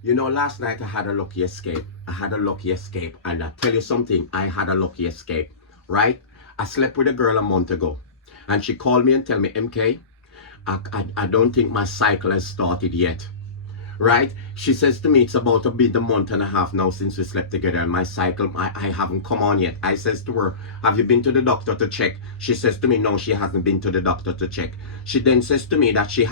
You know, last night I had a lucky escape. I had a lucky escape. And I tell you something, I had a lucky escape, right? I slept with a girl a month ago. And she called me and tell me, MK, I don't think my cycle has started yet. Right? She says to me, it's about to be the month and a half now since we slept together, and my cycle, I haven't come on yet. I says to her, have you been to the doctor to check? She says to me, no, she hasn't been to the doctor to check. She then says to me that she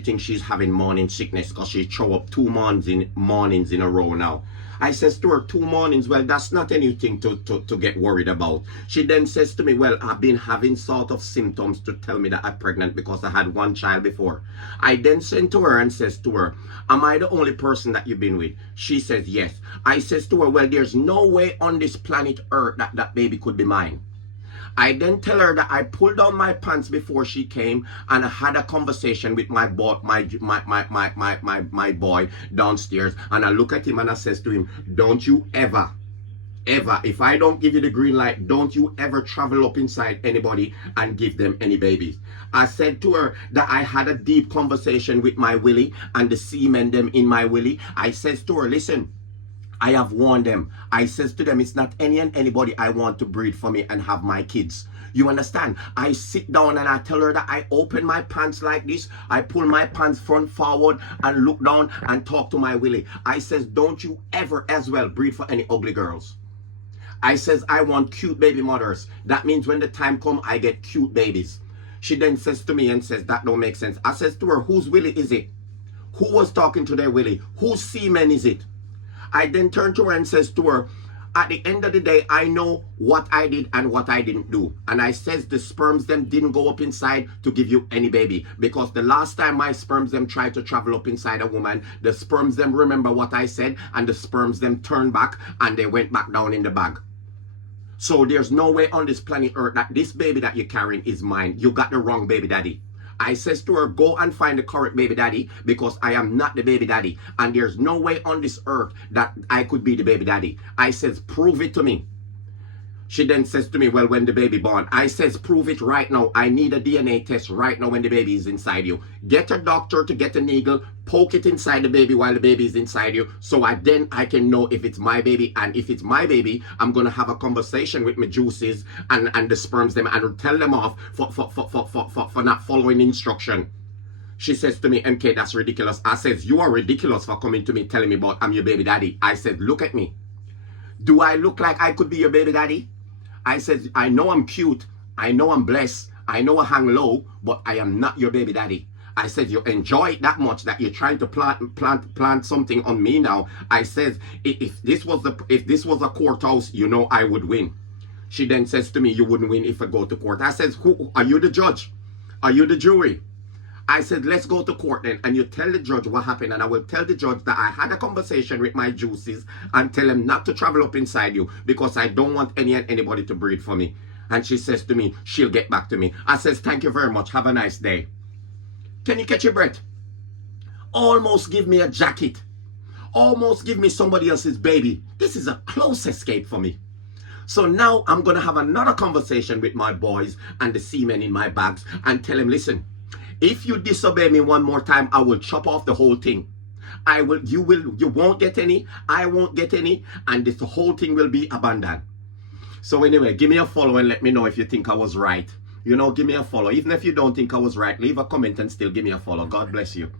thinks she's having morning sickness because she throw up 2 mornings in a row now. I says to her, 2 mornings, well, that's not anything to get worried about. She then says to me, well, I've been having sort of symptoms to tell me that I'm pregnant because I had one child before. I then sent to her and says to her, am I the only person that you've been with? She says, yes. I says to her, well, there's no way on this planet Earth that that baby could be mine. I then tell her that I pulled down my pants before she came and I had a conversation with my boy, my boy downstairs, and I look at him and I says to him, don't you ever, if I don't give you the green light, don't you ever travel up inside anybody and give them any babies. I said to her that I had a deep conversation with my willy and the semen them in my willy. I says to her, listen, I have warned them. I says to them, it's not any and anybody I want to breed for me and have my kids. You understand? I sit down and I tell her that I open my pants like this. I pull my pants front forward and look down and talk to my willy. I says, don't you ever as well breed for any ugly girls. I says, I want cute baby mothers. That means when the time come, I get cute babies. She then says to me and says, that don't make sense. I says to her, whose willy is it? Who was talking to their willy? Whose semen is it? I then turn to her and says to her, at the end of the day, I know what I did and what I didn't do. And I says the sperms them didn't go up inside to give you any baby. Because the last time my sperms them tried to travel up inside a woman, the sperms them remember what I said, and the sperms them turned back and they went back down in the bag. So there's no way on this planet Earth that this baby that you're carrying is mine. You got the wrong baby daddy. I says to her, go and find the correct baby daddy because I am not the baby daddy. And there's no way on this earth that I could be the baby daddy. I says, prove it to me. She then says to me, well, when the baby born, I says, prove it right now. I need a DNA test right now when the baby is inside you. Get a doctor to get a needle, poke it inside the baby while the baby is inside you. So I can know if it's my baby. And if it's my baby, I'm going to have a conversation with my juices and the sperms them and tell them off for not following instruction. She says to me, MK, that's ridiculous. I says, you are ridiculous for coming to me telling me about I'm your baby daddy. I said, look at me. Do I look like I could be your baby daddy? I said, I know I'm cute. I know I'm blessed. I know I hang low, but I am not your baby daddy. I said, you enjoy it that much that you're trying to plant something on me now. I said, if this was a courthouse, you know I would win. She then says to me, you wouldn't win if I go to court. I says, who are you, the judge? Are you the jury? I said, let's go to court then, and you tell the judge what happened, and I will tell the judge that I had a conversation with my juices and tell him not to travel up inside you because I don't want anybody to breed for me. And she says to me, she'll get back to me. I says, thank you very much. Have a nice day. Can you catch your breath? Almost give me a jacket. Almost give me somebody else's baby. This is a close escape for me. So now I'm going to have another conversation with my boys and the seamen in my bags and tell them, listen, if you disobey me one more time, I will chop off the whole thing. You won't get any, I won't get any, and this whole thing will be abandoned. So anyway, give me a follow and let me know if you think I was right. You know, give me a follow. Even if you don't think I was right, leave a comment and still give me a follow. God bless you.